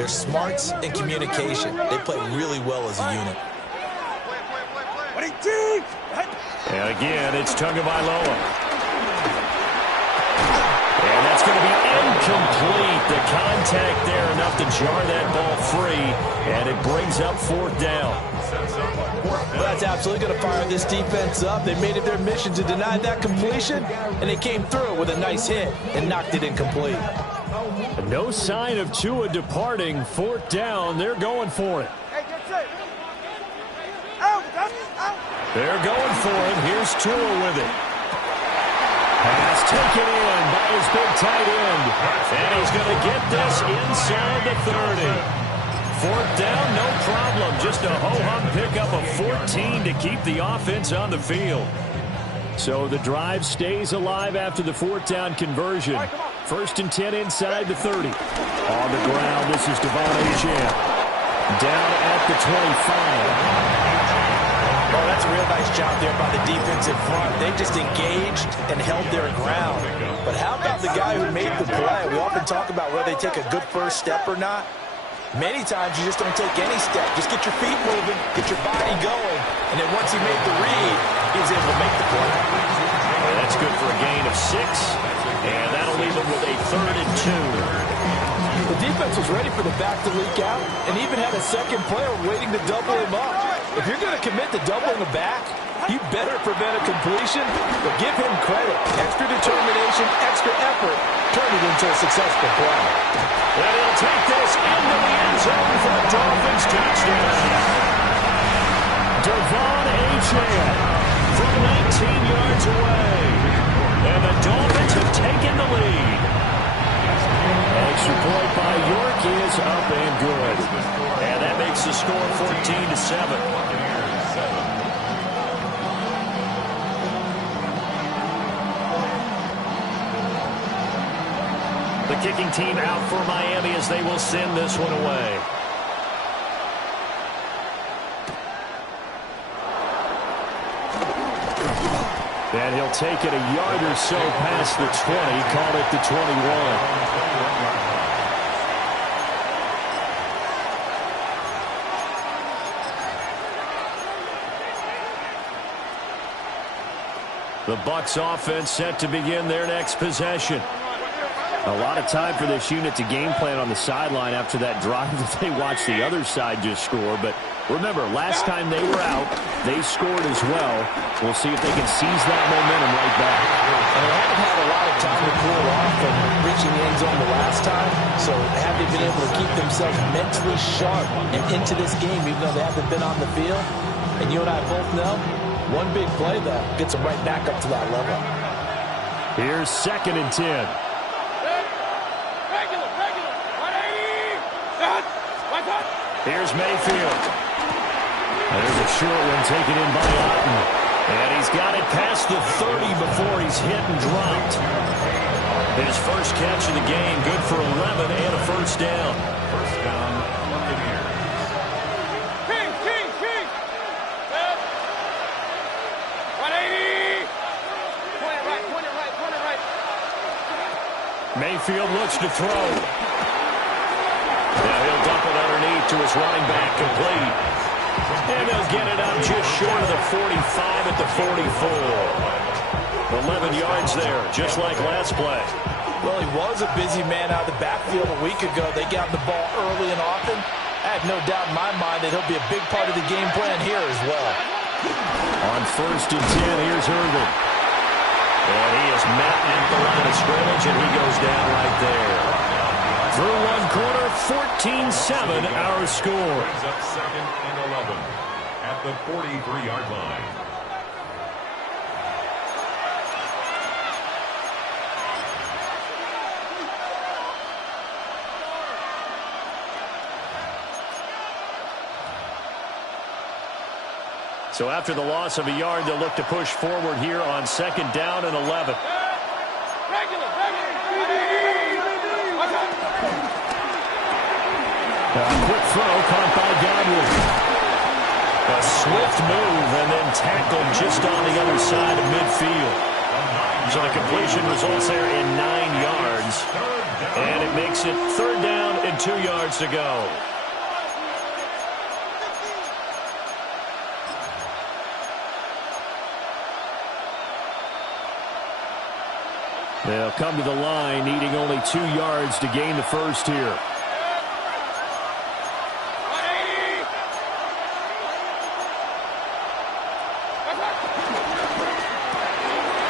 their smarts and communication. They play really well as a unit. And again, it's Tagovailoa. And that's going to be incomplete. The contact there enough to jar that ball free, and it brings up 4th down. Well, that's absolutely going to fire this defense up. They made it their mission to deny that completion, and they came through with a nice hit and knocked it incomplete. No sign of Tua departing. 4th down. They're going for it. They're going for it. Here's Tua with it. Pass taken in by his big tight end. And he's going to get this inside the 30. 4th down, no problem. Just a ho-hum pickup of 14 to keep the offense on the field. So the drive stays alive after the 4th down conversion. 1st and 10 inside the 30. On the ground, this is Ncaa. Down at the 25. Oh, that's a real nice job there by the defense in front. They just engaged and held their ground. But how about the guy who made the play? We often talk about whether they take a good first step or not. Many times you just don't take any step. Just get your feet moving, get your body going, and then once he made the read, he was able to make the play. Well, that's good for a gain of 6, and that'll leave him with a 3rd and 2. The defense was ready for the back to leak out and even had a second player waiting to double him up. If you're going to commit to doubling the back, you better prevent a completion, but give him credit. Extra determination, extra effort, turn it into a successful play. And he'll take this into the end zone for a Dolphins touchdown. Ncaa from 19 yards away. And the Dolphins have taken the lead. Extra point by York is up and good. And that makes the score 14-7. The kicking team out for Miami as they will send this one away. And he'll take it a yard or so past the 20, call it the 21. The Bucs offense set to begin their next possession. A lot of time for this unit to game plan on the sideline after that drive that they watched the other side just score. But remember, last time they were out, they scored as well. We'll see if they can seize that momentum right back. And they haven't had a lot of time to cool off from reaching the end zone the last time. So have they been able to keep themselves mentally sharp and into this game, even though they haven't been on the field? And you and I both know, one big play, though, gets them right back up to that level. Here's 2nd and 10. Here's Mayfield. There's a short one taken in by Otten. And he's got it past the 30 before he's hit and dropped. His first catch of the game, good for 11 and a 1st down. First down, Buccaneers. King. 180. Point it right. Mayfield looks to throw. Now he'll dump it underneath to his running back, complete. And they'll get it up just short of the 45 at the 44. 11 yards there, just like last play. Well, he was a busy man out of the backfield a week ago. They got the ball early and often. I have no doubt in my mind that he'll be a big part of the game plan here as well. On 1st and 10, here's Irvin. And he is met at the line of scrimmage, and he goes down right there. Through one quarter, 14-7, our score. Brings up 2nd and 11 at the 43-yard line. So after the loss of a yard, they'll look to push forward here on 2nd down and 11. A quick throw caught by Godwin. A swift move and then tackled just on the other side of midfield. So the completion results there in 9 yards. And it makes it 3rd down and 2 yards to go. They'll come to the line needing only 2 yards to gain the first here.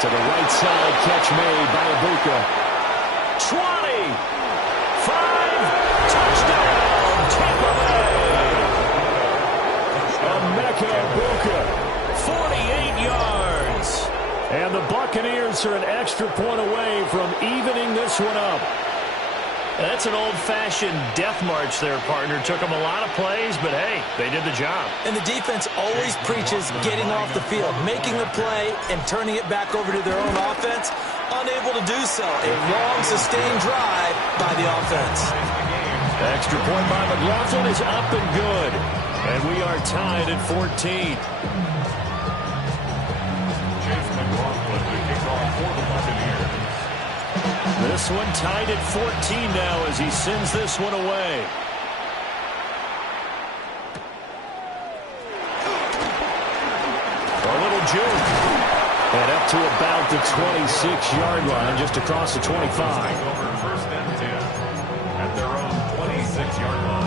To the right side, catch made by Ibuka. 20, 5, touchdown, Tampa Bay. Ibuka, 48 yards. And the Buccaneers are an extra point away from evening this one up. That's an old-fashioned death march there, partner. Took them a lot of plays, but hey, they did the job. And the defense always preaches getting off the field, making the play, and turning it back over to their own offense. Unable to do so. A long, sustained drive by the offense. Extra point by McLaughlin is up and good. And we are tied at 14. This one tied at 14 now as he sends this one away. A little juke. And up to about the 26-yard line, just across the 25. First and 10 at their own 26-yard line.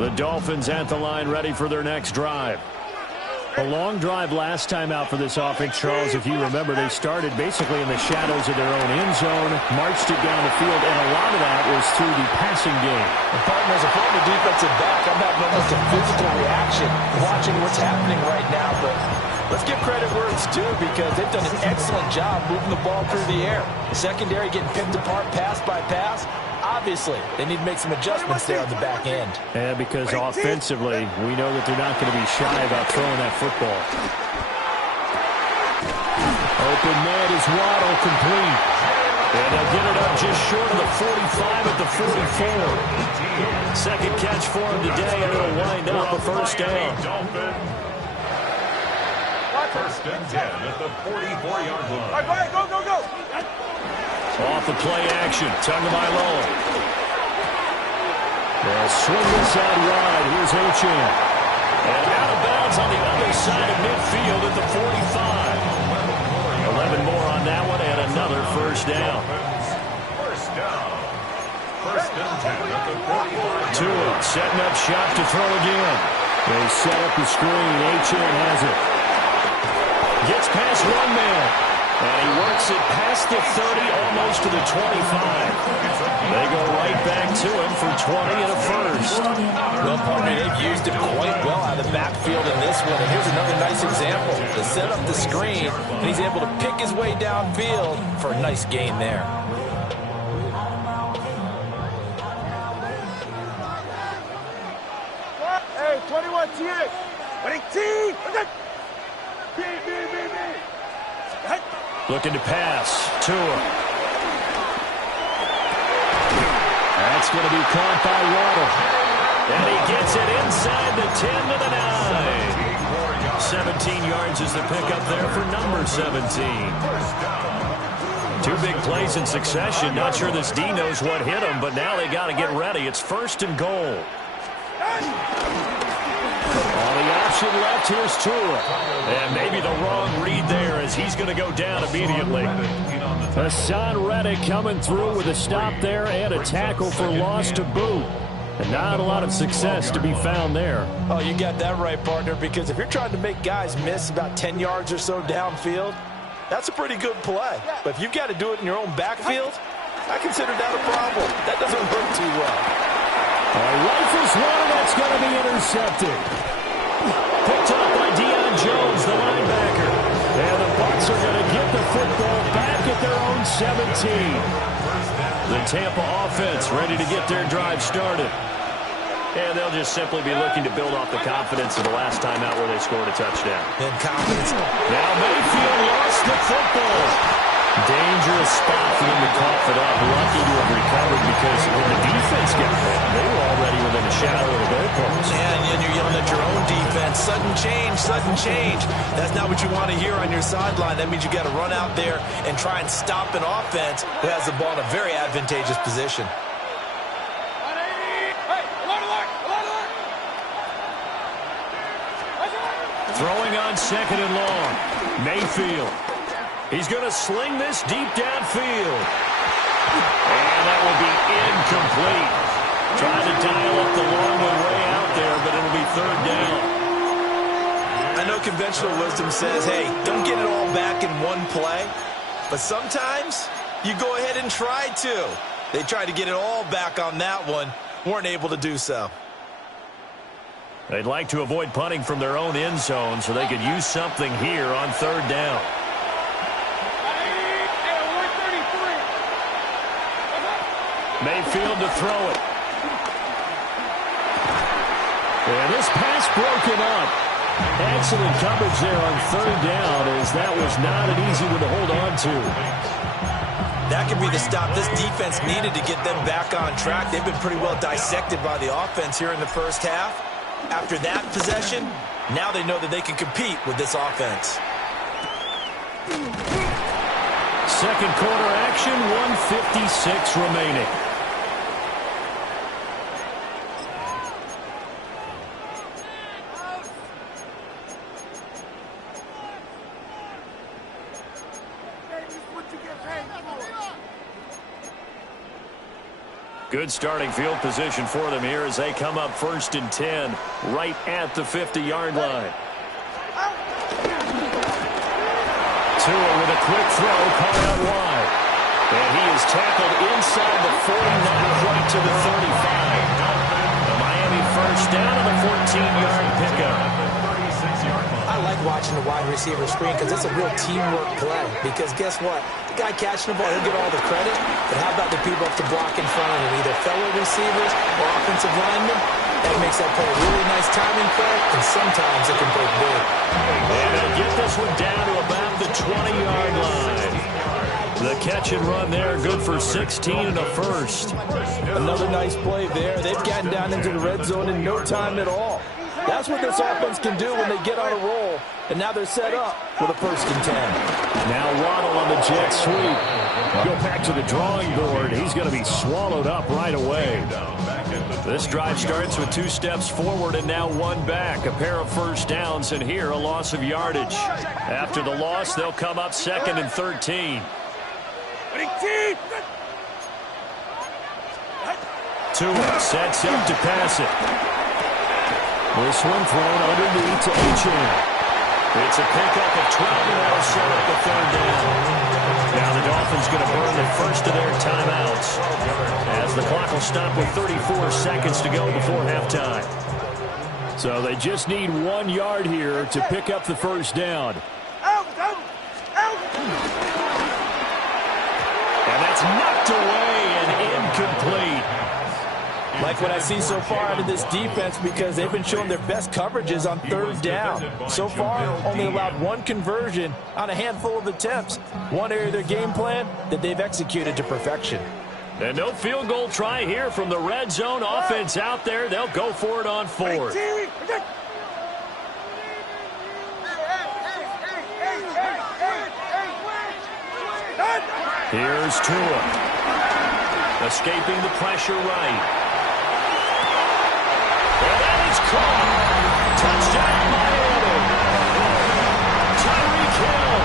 The Dolphins at the line, ready for their next drive. A long drive last time out for this offense, Charles. If you remember, they started basically in the shadows of their own end zone, marched it down the field, and a lot of that was through the passing game. And partner, as a former defensive back, I'm having almost a physical reaction watching what's happening right now. But let's give credit where it's due because they've done an excellent job moving the ball through the air. Secondary getting picked apart pass by pass. Obviously, they need to make some adjustments there on the back end. And because offensively, we know that they're not going to be shy about throwing that football. Open man is Waddle, complete. And they'll get it up just short of the 45 at the 44. Second catch for him today, and it'll wind up a first down. First and 10 at the 44-yard line. All right, go, go, go. Off the play action, Tagovailoa. They'll swing this out wide. Here's Ncaa. And out of bounds on the other side of midfield at the 45. 11 more on that one and another first down. First down. First and 10 at the 45. Tua setting up shop to throw again. They set up the screen. Ncaa has it. Gets past one man. And he works it past the 30, almost to the 25. They go right back to him for 20 and a first. Well, partner, they've used him quite well out of the backfield in this one. And here's another nice example. They set up the screen, and he's able to pick his way downfield for a nice gain there. Hey, 21 TA. 20 T. B. Looking to pass. Tua. That's going to be caught by Waddle. And he gets it inside the 10 to the 9. 17 yards is the pickup there for number 17. Two big plays in succession. Not sure this D knows what hit him, but now they got to get ready. It's first and goal. On the option left, here's Tua. And maybe the wrong read there as he's going to go down immediately. Hassan Reddick coming through with a stop there and a tackle for loss to boot. And not a lot of success to be found there. Oh, you got that right, partner, because if you're trying to make guys miss about 10 yards or so downfield, that's a pretty good play. But if you've got to do it in your own backfield, I consider that a problem. That doesn't work too well. Rifles one, that's going to be intercepted. Picked up by Deion Jones, the linebacker. And the Bucs are going to get the football back at their own 17. The Tampa offense ready to get their drive started. And they'll just simply be looking to build off the confidence of the last time out where they scored a touchdown. And confidence. Now Mayfield lost the football. Dangerous spot for them to cough it up. Lucky to have recovered because when the defense got there, they were already within a shadow of the goalpost. And then you're yelling at your own defense. Sudden change, sudden change. That's not what you want to hear on your sideline. That means you got to run out there and try and stop an offense who has the ball in a very advantageous position. Throwing on second and long. Mayfield. He's going to sling this deep downfield. And that will be incomplete. Trying to dial up the long way out there, but it'll be third down. I know conventional wisdom says, hey, don't get it all back in one play. But sometimes you go ahead and try to. They tried to get it all back on that one. Weren't able to do so. They'd like to avoid punting from their own end zone so they could use something here on third down. Mayfield to throw it. And this pass broken up. Excellent coverage there on third down, as that was not an easy one to hold on to. That could be the stop this defense needed to get them back on track. They've been pretty well dissected by the offense here in the first half. After that possession, now they know that they can compete with this offense. Second quarter action, 1:56 remaining. Good starting field position for them here as they come up 1st and 10, right at the 50-yard line. Tua with a quick throw, caught out wide. And he is tackled inside the 49, right to the 35. The Miami first down on the 14-yard pickup. I like watching the wide receiver screen because it's a real teamwork play. Because guess what? The guy catching the ball, he'll get all the credit. But how about the people up to block in front of him? Either fellow receivers or offensive linemen. That makes that play a really nice timing play, and sometimes it can break big. And they'll get this one down to about the 20-yard line. The catch and run there, good for 16 and a first. Another nice play there. They've gotten down into the red zone in no time at all. That's what this offense can do when they get on a roll. And now they're set up with a 1st and 10. Now Waddle on the jet sweep. Go back to the drawing board. He's going to be swallowed up right away. This drive starts with 2 steps forward and now 1 back. A pair of first downs, and here a loss of yardage. After the loss, they'll come up 2nd and 13. Tua sets up to pass it. This one thrown underneath to Ncaa. It's a pickup of 12, and that'll set up the 3rd down. Now the Dolphins going to burn the first of their timeouts, as the clock will stop with 34 seconds to go before halftime. So they just need 1 yard here to pick up the first down. And that's knocked away and incomplete. Like what I see so far out of this defense, because they've been showing their best coverages on 3rd down. So far, only allowed 1 conversion on a handful of attempts. One area of their game plan that they've executed to perfection. And no field goal try here from the red zone offense out there. They'll go for it on 4th. Here's Tua. Escaping the pressure right. And it's caught. Touchdown, Miami. Tyreek Hill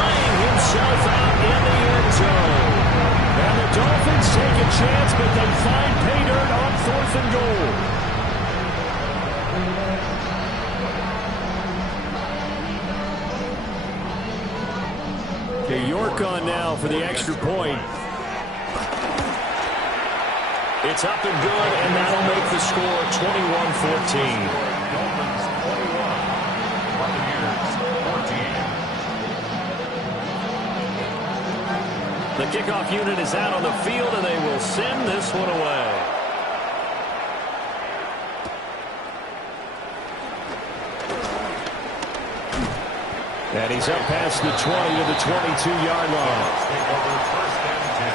laying himself out in the end zone. And the Dolphins take a chance, but they find pay dirt on 4th and goal. Okay, York on now for the extra point. It's up and good, and that'll make the score 21-14. The kickoff unit is out on the field, and they will send this one away. And he's up past the 20 to the 22-yard line. Take over first and 10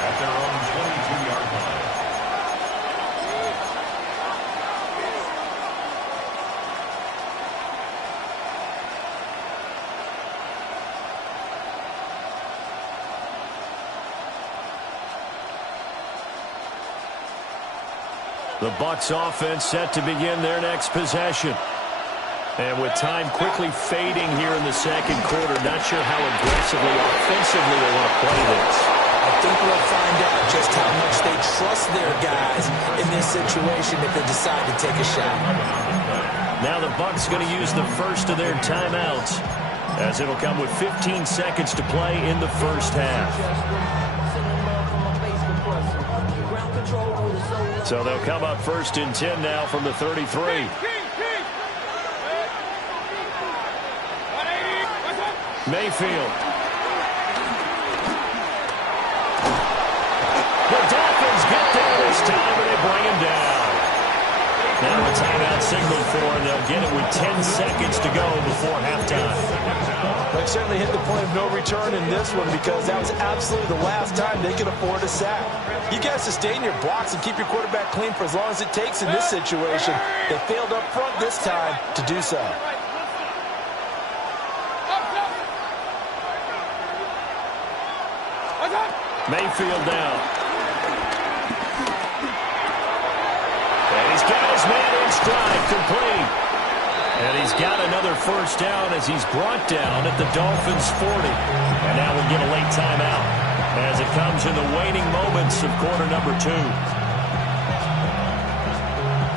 at their own 22-yard line. The Bucs offense set to begin their next possession. And with time quickly fading here in the second quarter, not sure how aggressively, offensively they want to play this. I think we'll find out just how much they trust their guys in this situation if they decide to take a shot. Now the Bucs going to use the first of their timeouts, as it'll come with 15 seconds to play in the first half. So they'll come up first and 10 now from the 33. Mayfield. The Dolphins get there this time, and they bring him down. Now a timeout signal for, and they'll get it with 10 seconds to go before halftime. They certainly hit the point of no return in this one because that was absolutely the last time they could afford a sack. You got to sustain your blocks and keep your quarterback clean for as long as it takes in this situation. They failed up front this time to do so. Mayfield down. And he's got his man in stride, complete. And he's got another first down as he's brought down at the Dolphins' 40. And now we'll get a late timeout as it comes in the waning moments of quarter number 2.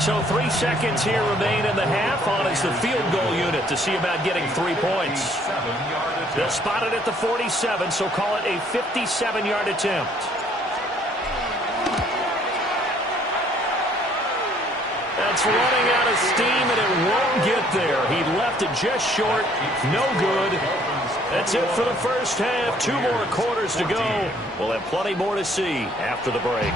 So 3 seconds here remain in the half. On is the field goal unit to see about getting 3 points. They'll spot it at the 47, so call it a 57-yard attempt. That's running out of steam, and it won't get there. He left it just short. No good. That's it for the first half. 2 more quarters to go. We'll have plenty more to see after the break.